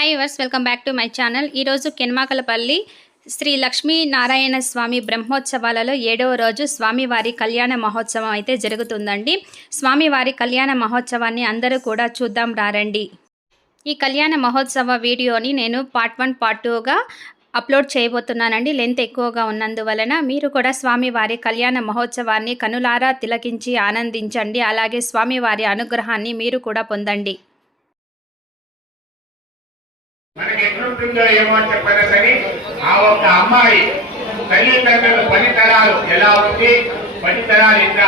Hi వర్స్ welcome back to my channel. ఈరోజు కెన్మాకలపల్లి శ్రీ లక్ష్మీనారాయణ స్వామి బ్రహ్మోత్సవాలలో 7వ రోజు స్వామివారి కళ్యాణ మహోత్సవం అయితే జరుగుతుందండి. స్వామివారి కళ్యాణ మహోత్సవాన్ని అందరూ కూడా చూద్దాం రండి. ఈ కళ్యాణ మహోత్సవ వీడియోని నేను పార్ట్ 1 పార్ట్ 2గా అప్లోడ్ చేయబోతున్నానండి. లెంత్ ఎక్కువగా ఉన్నందువలన మీరు కూడా స్వామివారి కళ్యాణ మహోత్సవాన్ని కనులారా తిలకించి ఆనందించండి. అలాగే స్వామివారి అనుగ్రహాన్ని మీరు కూడా పొందండి. మనకి ఎట్లుంటుందో ఏమో చెప్పనని ఆ ఒక్క అమ్మాయి తల్లిదండ్రులు పనితరాలు ఎలా ఉంది, పనితరాలు ఇంకా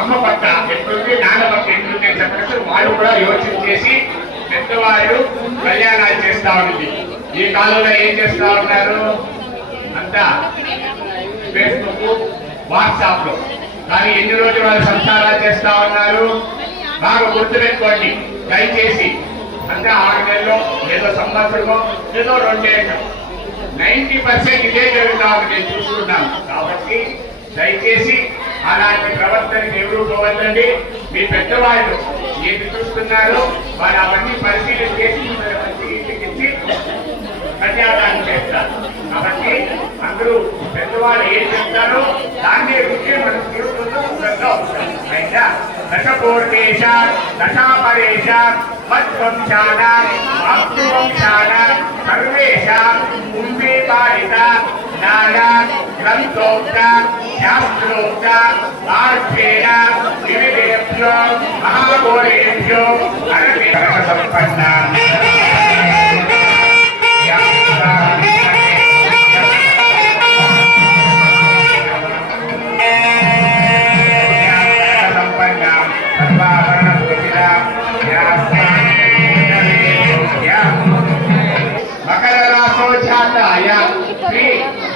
అమ్మ పక్క ఎట్లుంది, నాన్న పక్క ఎట్లుంది అని చెప్పేసి వాళ్ళు కూడా యోచన చేసి పెద్దవాళ్ళు కళ్యాణాలు చేస్తా ఉంది. ఈ కాలంలో ఏం చేస్తా ఉన్నారు అంతా ఫేస్బుక్, వాట్సాప్ లో. కానీ ఎన్ని రోజులు వాళ్ళు సంసారాలు చేస్తా ఉన్నారు బాగా గుర్తుపెట్టుకోండి దయచేసి. అంటే 6 నెలలో ఏదో సంవత్సరమో ఏదో 2 ఏళ్ళు 90% ఇదే జరుగుతా ఉంది, నేను చూస్తున్నాను. కాబట్టి దయచేసి అలాంటి ప్రవర్తనకి ఎవరూ పోవద్దండి. మీ పెద్దవాళ్ళు ఏది చూస్తున్నారు వాళ్ళు అవన్నీ పరిశీలన చేసి ఇంటికిచ్చి కన్యాదానం చేస్తారు. కాబట్టి అందరూ పెద్దవాళ్ళు ఏం చెప్తారో దాన్ని రుచి మనం తీసుకుంటూ అయితే దశపూర్ణేశ దశాపరేశ మద్వంశానాం మాతృవంశానాం సర్వేషాం కుంభీపాలిత నానా గ్రంథోక్త శాస్త్రోక్త ఆర్భేణ వివిధేభ్యో మహాఘోరేభ్యో అరవింద సంపన్న మకర రాసోజాతాయ శ్రీ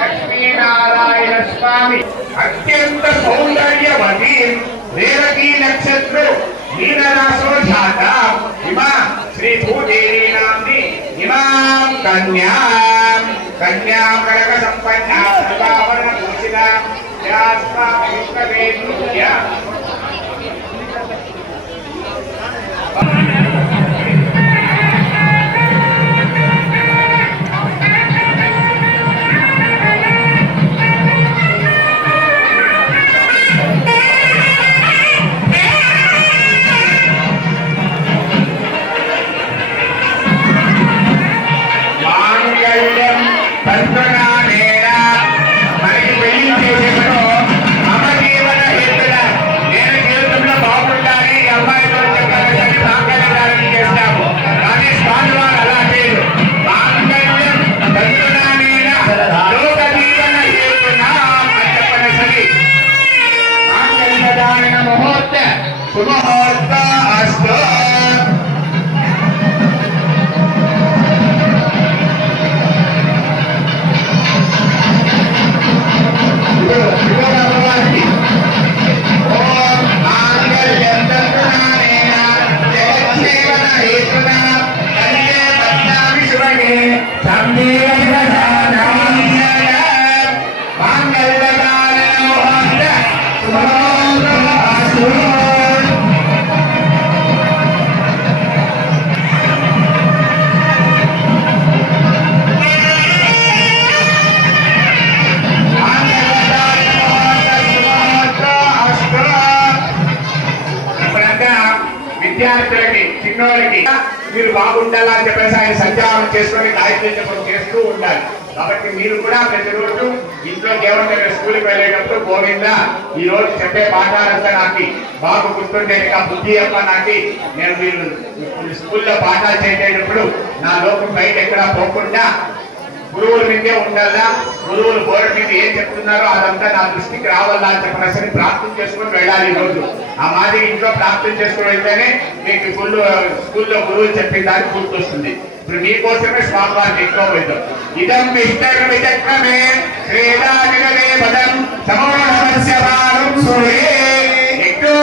లక్ష్మీనారాయణ స్వామి అత్యంత సౌందర్యవతి రేవతి నక్షత్రం మీనరాసోజాత ఇమా శ్రీ భూదేవి నామ్ని ఇమాం కన్యాం కన్యాకరక సంపన్న సర్వాభరణ భూషిత శుభముహూర్త అస్తు. విద్యార్థులకి చిన్నోళ్ళకి మీరు బాగుండాలని చెప్పేసి ఆయన సంచారం చేసుకొని గాయత్రి జపం చేస్తూ ఉండాలి. కాబట్టి మీరు కూడా ప్రతిరోజు ఇంట్లో దేవుడి స్కూల్కి వెళ్ళేటప్పుడు గోవింద ఈ రోజు చెప్పే పాఠాలంతా నాకు బాగా గుర్తుండే బుద్ధి అప్ప నాకు నేను మీరు స్కూల్లో పాఠాలు చేసేటప్పుడు నా లోకం బయట ఎక్కడా పోకుండా గురువుల మీదే ఉండాలా, గురువులు బోర్డు మీద ఏం చెప్తున్నారో అదంతా నా దృష్టికి రావాలా అని చెప్పిన ప్రార్థన చేసుకుని వెళ్ళాలి. ఈ రోజు ఆ మాదిరి ఇంట్లో ప్రార్థన చేసుకుని వెళ్తేనే మీకు స్కూల్లో గురువులు చెప్పిన దానికి గుర్తొస్తుంది. ఇప్పుడు మీకోసమే స్వామివారికి ఎక్కువ పోయింది. ఇదం విచక్రమే పదం సమోహస్య ఎక్కువ